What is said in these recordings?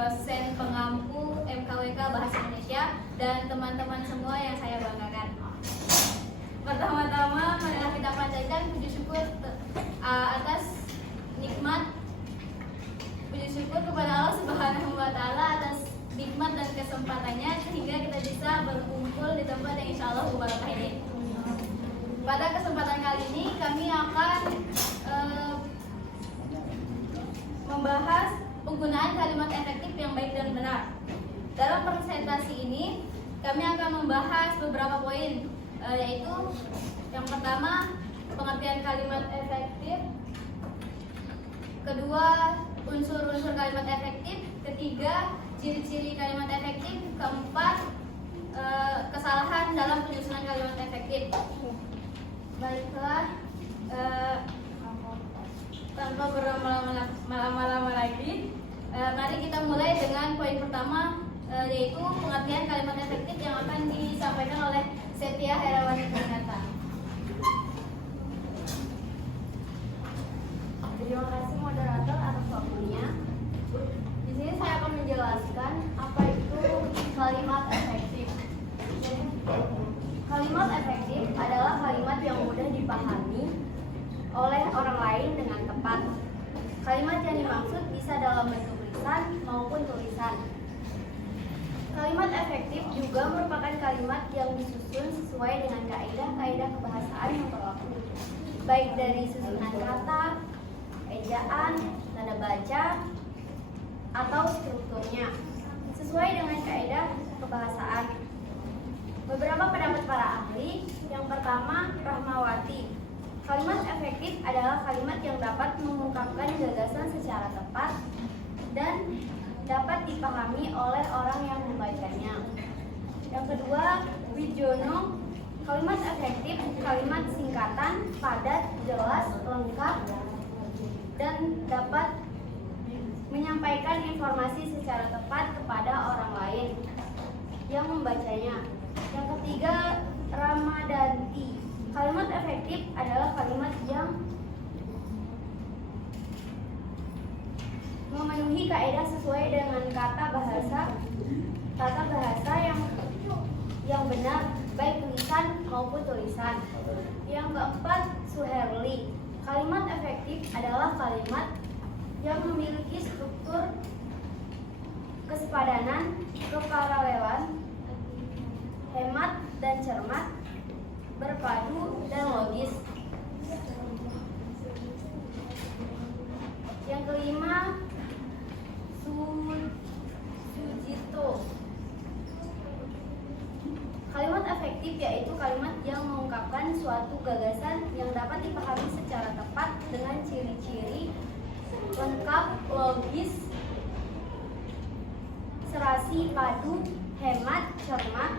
dosen pengampu MKWK Bahasa Indonesia, dan teman-teman semua yang saya banggakan. Pertama-tama, marilah kita panjatkan puji syukur atas nikmat, puji syukur kepada Allah Subhanahu wa Ta'ala atas nikmat dan kesempatannya sehingga kita bisa berkumpul di tempat yang insya Allah mubarakah ini. Pada kesempatan kali ini kami akan membahas penggunaan kalimat efektif yang baik dan benar. Dalam presentasi ini kami akan membahas beberapa poin, yaitu yang pertama pengertian kalimat efektif, kedua unsur-unsur kalimat efektif, ketiga ciri-ciri kalimat efektif, keempat kesalahan dalam penyusunan kalimat efektif. Baiklah, tanpa berlama-lama lagi, mari kita mulai dengan poin pertama, yaitu pengertian kalimat efektif yang akan disampaikan oleh Setia Herawati Pranata. Terima kasih moderator atas waktunya. Di sini saya akan menjelaskan apa itu kalimat efektif. Kalimat efektif adalah kalimat yang mudah dipahami oleh orang lain dengan tepat. Kalimat yang dimaksud bisa dalam bentuk lisan maupun tulisan. Kalimat efektif juga merupakan kalimat yang disusun sesuai dengan kaidah-kaidah kebahasaan yang berlaku, baik dari susunan kata, ejaan, tanda baca, atau strukturnya, sesuai dengan kaidah kebahasaan. Beberapa pendapat para ahli. Yang pertama, Rahmawati. Kalimat efektif adalah kalimat yang dapat mengungkapkan gagasan secara tepat dan dapat dipahami oleh orang yang membacanya. Yang kedua, Wijono. Kalimat efektif, kalimat singkatan, padat, jelas, lengkap, dan dapat menyampaikan informasi secara tepat kepada orang lain yang membacanya. Yang ketiga, Ramadanti. Kalimat efektif adalah kalimat yang memenuhi kaidah sesuai dengan tata bahasa yang benar, baik tulisan maupun tulisan. Yang keempat, Suherli. Kalimat efektif adalah kalimat yang memiliki struktur, kesepadanan, keparalelan, hemat dan cermat, berpadu dan logis. Yang kelima, Sujito. Kalimat efektif yaitu kalimat yang mengungkapkan suatu gagasan yang dapat dipahami secara tepat dengan ciri-ciri lengkap, logis, serasi, padu, hemat, cermat,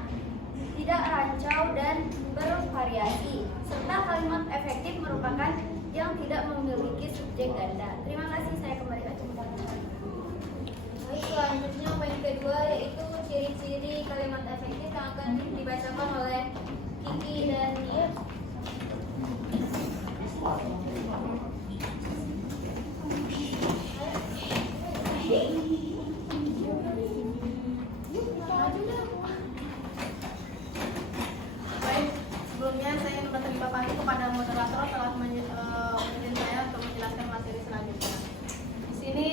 tidak rancau dan bervariasi, serta kalimat efektif merupakan yang tidak memiliki subjek ganda. Terima kasih, saya kembalikan kepada Anda. Baik, selanjutnya poin kedua yaitu ciri-ciri kalimat efektif yang akan dibacakan oleh Kiki dan Nia. Sebelumnya saya ingin berterima kasih kepada moderator telah mengizinkan saya untuk menjelaskan materi selanjutnya. Di sini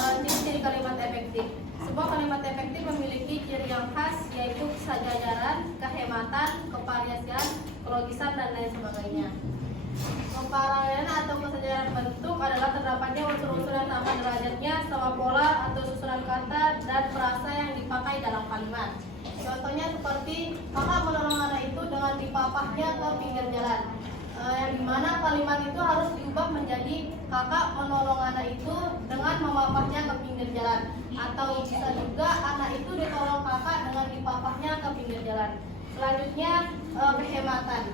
ciri-ciri kalimat efektif. Sebuah kalimat efektif memiliki ciri yang khas, yaitu kesejajaran, kehematan, kevariasian, kelogisan, dan lain sebagainya. Keparalelan atau kesejajaran bentuk adalah terdapatnya unsur-unsur yang sama derajatnya, sama pola atau susunan kata dan frasa yang dipakai dalam kalimat. Contohnya seperti kakak menolong anak itu dengan dipapahnya ke pinggir jalan, yang dimana kalimat itu harus diubah menjadi kakak menolong anak itu dengan memapahnya ke pinggir jalan, atau bisa juga anak itu ditolong kakak dengan dipapahnya ke pinggir jalan. Selanjutnya kehematan.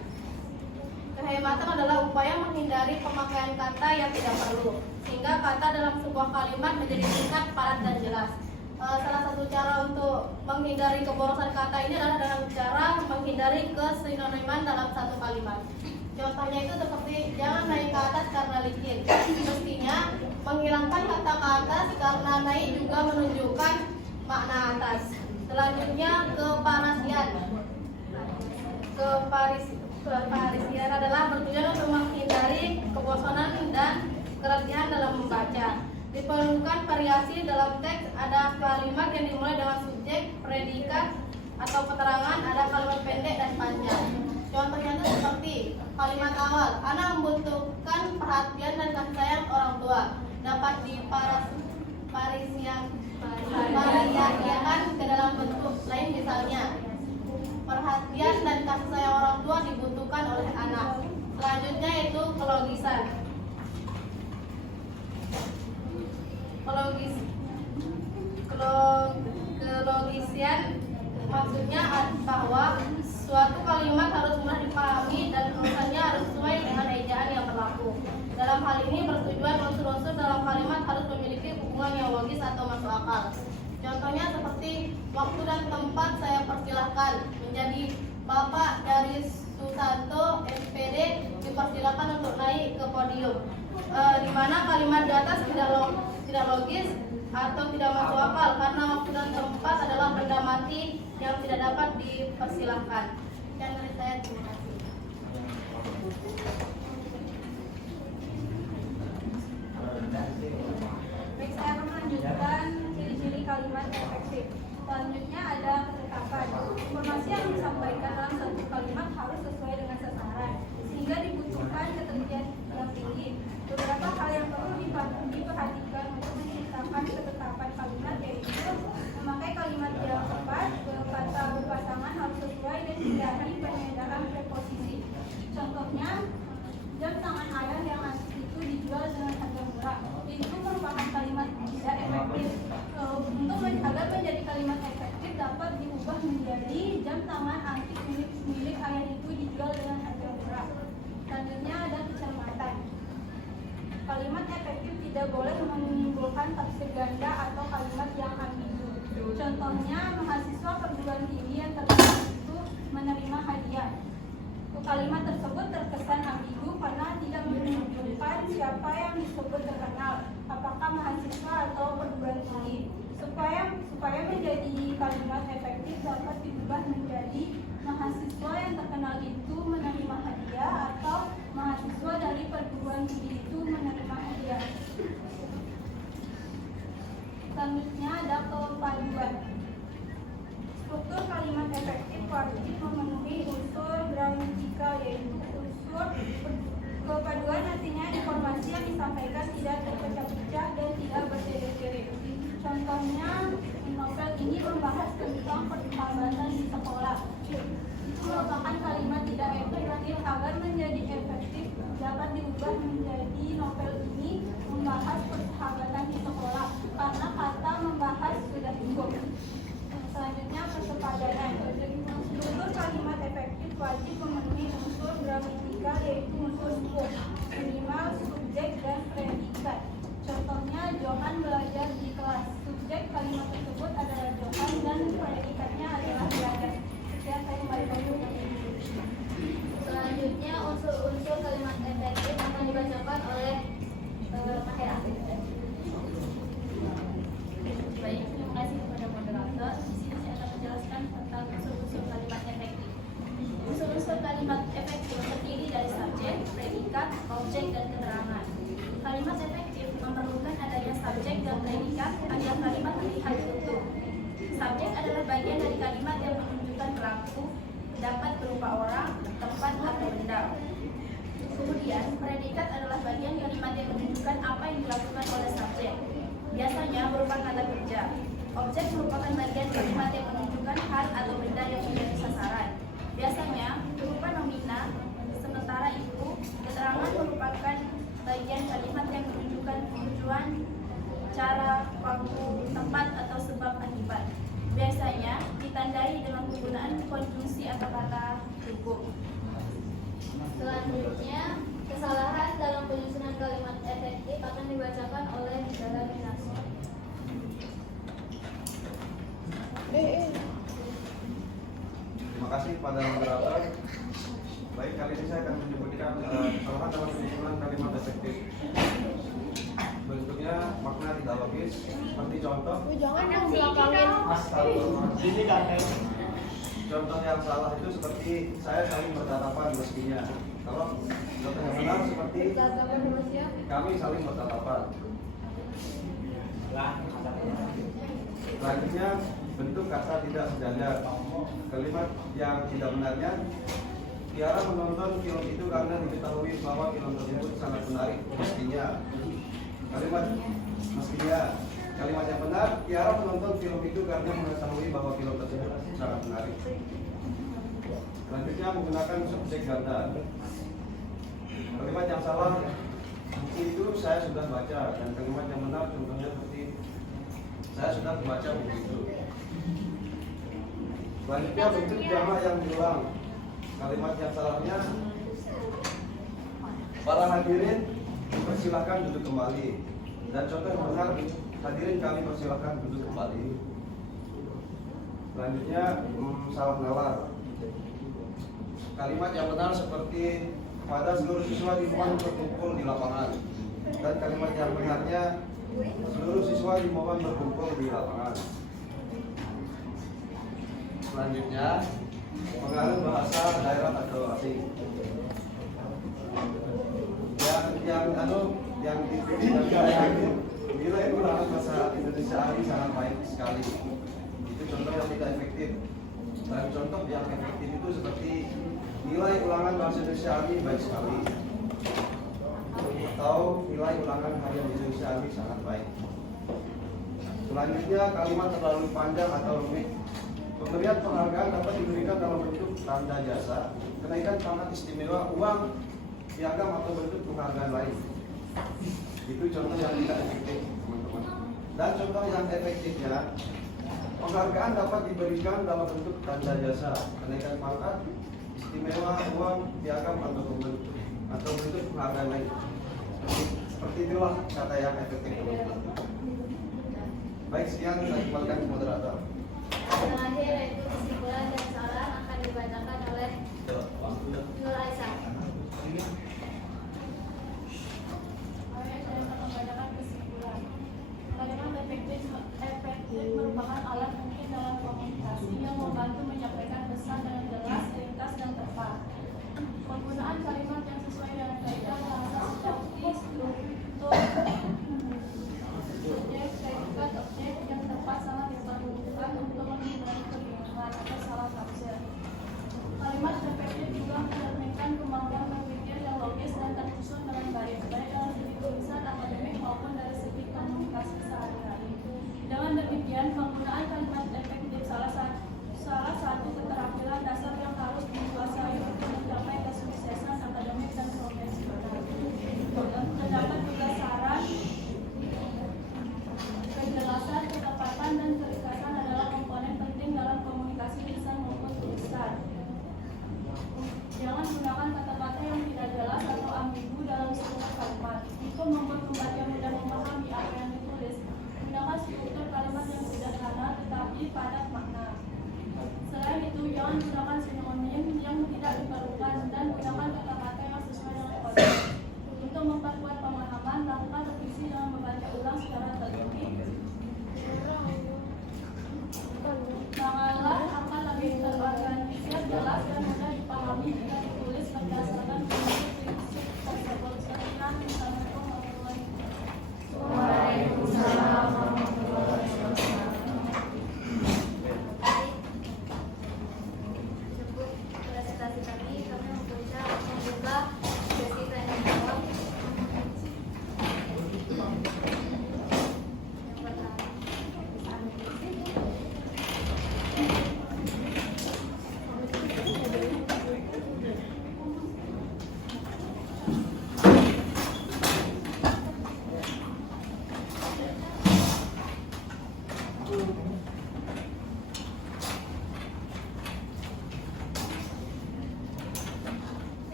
Kehematan adalah upaya menghindari pemakaian kata yang tidak perlu, sehingga kata dalam sebuah kalimat menjadi singkat, padat, dan jelas. Salah satu cara untuk menghindari keborosan kata ini adalah dengan cara menghindari kesinoniman dalam satu kalimat. Contohnya itu seperti jangan naik ke atas karena licin. Mestinya Menghilangkan kata ke atas karena naik juga menunjukkan makna atas. Selanjutnya keparisian. Keparisian adalah bertujuan untuk menghindari kebosanan dan keletihan dalam membaca. Diperlukan variasi dalam teks, ada kalimat yang dimulai dengan subjek, predikat, atau keterangan, ada kalimat pendek dan panjang. Contohnya itu seperti kalimat awal, anak membutuhkan perhatian dan kasih sayang orang tua. Dapat divariasikan ke dalam bentuk lain, misalnya perhatian dan kasih sayang orang tua dibutuhkan oleh anak. Selanjutnya itu kelogisan. Kelogisian maksudnya bahwa suatu kalimat harus mudah dipahami dan penulisannya harus sesuai dengan ejaan yang berlaku. Dalam hal ini bertujuan unsur-unsur dalam kalimat harus memiliki hubungan yang logis atau masuk akal. Contohnya seperti waktu dan tempat saya persilahkan, menjadi Bapak dari Susanto SPD dipersilakan untuk naik ke podium. Di mana kalimat di atas tidak logis atau tidak masuk akal karena waktu dan tempat adalah benda mati yang tidak dapat dipersilahkan. Dan dari saya, terima kasih. Baik, saya akan melanjutkan ciri-ciri kalimat efektif. Selanjutnya ada ketetapan. Informasi yang disampaikan dalam satu kalimat harus sesuai dengan sasaran, sehingga dibutuhkan ketelitian yang tinggi. Beberapa hal yang perlu diperhatikan untuk menciptakan ketetapan kalimat yaitu memakai kalimat yang tepat, kata berpasangan harus sesuai, dan hindari perbedaan preposisi. Contohnya, jam tangan ayah yang asli itu dijual dengan harga murah. Itu merupakan kalimat tidak efektif. Agar menjadi kalimat efektif dapat diubah menjadi jam tangan antik milik ayah itu dijual dengan harga murah. Selanjutnya ada kecermatan. Kalimat efektif tidak boleh menimbulkan tafsir ganda atau kalimat yang ambigu. Contohnya, mahasiswa perguruan tinggi yang terkenal itu menerima hadiah. Kalimat tersebut terkesan ambigu karena tidak menunjukkan siapa yang disebut terkenal, apakah mahasiswa atau perguruan tinggi. Supaya menjadi kalimat efektif dapat diubah menjadi mahasiswa yang terkenal itu menerima hadiah atau mahasiswa dari perguruan tinggi itu menerima hadiah. Selanjutnya ada kepaduan. Struktur kalimat efektif wajib memenuhi unsur gramatikal, yaitu unsur kepaduan, artinya informasi yang disampaikan tidak terpecah-pecah dan tidak berseri-seri. Contohnya, novel ini membahas tentang persahabatan di sekolah. Itu merupakan kalimat tidak efektif. Agar menjadi efektif dapat diubah menjadi novel ini membahas persahabatan di sekolah karena kata membahas sudah cukup. Selanjutnya persepadanan. Struktur kalimat efektif wajib memenuhi unsur gramatikal, yaitu unsur sub, minimal subjek dan predikat. Contohnya, Johan belajar di kelas. Subjek kalimat tersebut adalah Johan dan predikatnya adalah belajar. Sekian, saya kembali ke Selanjutnya unsur-unsur kalimat efektif akan dibacakan oleh Mahera. Baik, terima kasih kepada moderator. Di sini saya akan menjelaskan tentang unsur-unsur kalimat efektif. Unsur-unsur kalimat efektif terdiri dari subjek, predikat, objek, dan keterangan. Kalimat efektif memerlukan adanya subjek dan predikat agar kalimat terlihat utuh. Subjek adalah bagian dari kalimat yang menunjukkan pelaku, dapat berupa orang, tempat, atau benda. Kemudian, predikat adalah bagian kalimat yang menunjukkan apa yang dilakukan oleh subjek. Biasanya berupa kata kerja. Objek merupakan bagian kalimat yang menunjukkan hal atau benda yang menjadi sasaran. Biasanya berupa nomina, sementara itu keterangan merupakan bagian kalimat yang menunjukkan tujuan, cara, waktu, tempat, atau sebab akibat. Biasanya ditandai dengan penggunaan konjungsi atau kata hukum. Selanjutnya, kesalahan dalam penyusunan kalimat efektif akan dibacakan oleh Saudara Minasio. Terima kasih pada moderator. Baik, kali ini saya akan menyebutkan kesalahan dalam penyusunan kalimat efektif. Berikutnya punya makna tidak logis. Seperti contoh, Jangan dong belakangin. contoh yang salah itu seperti saya saling bertatapan mestinya. Kalau contoh yang benar seperti kami saling bertatapan. Selanjutnya bentuk kata tidak sejajar. Kalimat yang tidak benarnya, Tiara menonton film itu karena diketahui bahwa film tersebut sangat menarik. Mestinya. Kalimat yang benar, Tiara menonton film itu karena mengetahui bahwa film tersebut sangat menarik. Selanjutnya menggunakan subjek ganda. Kalimat yang salah, buku itu saya sudah baca, dan kalimat yang benar contohnya seperti saya sudah membaca buku itu. Selanjutnya bentuk jamak yang diulang. Kalimat yang salahnya, para hadirin persilahkan duduk kembali. Dan contoh yang benar, hadirin kami persilahkan duduk kembali. Selanjutnya salah nalar. Kalimat yang benar seperti pada seluruh siswa dimohon berkumpul di lapangan. Dan kalimat yang benarnya, seluruh siswa dimohon berkumpul di lapangan. Selanjutnya pengaruh bahasa daerah atau asing. Yang nilai ulangan bahasa Indonesia ini sangat baik sekali. Itu contoh yang tidak efektif. Dan contoh yang efektif itu seperti nilai ulangan bahasa Indonesia ini baik sekali, atau nilai ulangan harian Indonesia ini sangat baik. Selanjutnya kalimat terlalu panjang atau rumit. Pemberian penghargaan dapat diberikan dalam bentuk tanda jasa, kenaikan pangkat istimewa, uang, piagam atau bentuk penghargaan lain. Itu contoh yang tidak efektif, teman-teman. Dan contoh yang efektifnya, penghargaan dapat diberikan dalam bentuk tanda jasa, kenaikan pangkat, istimewa, uang, piagam atau bentuk penghargaan lain. Seperti itulah kata yang efektif, teman-teman. Baik, sekian saya kembalikan ke moderator. Yang akhir yaitu kesimpulan dan saran akan dibacakan oleh Nur Aisyah. Saya akan membacakan kesimpulan. Kalimat efektif merupakan alat mungkin dalam komunikasi yang membantu menyampaikan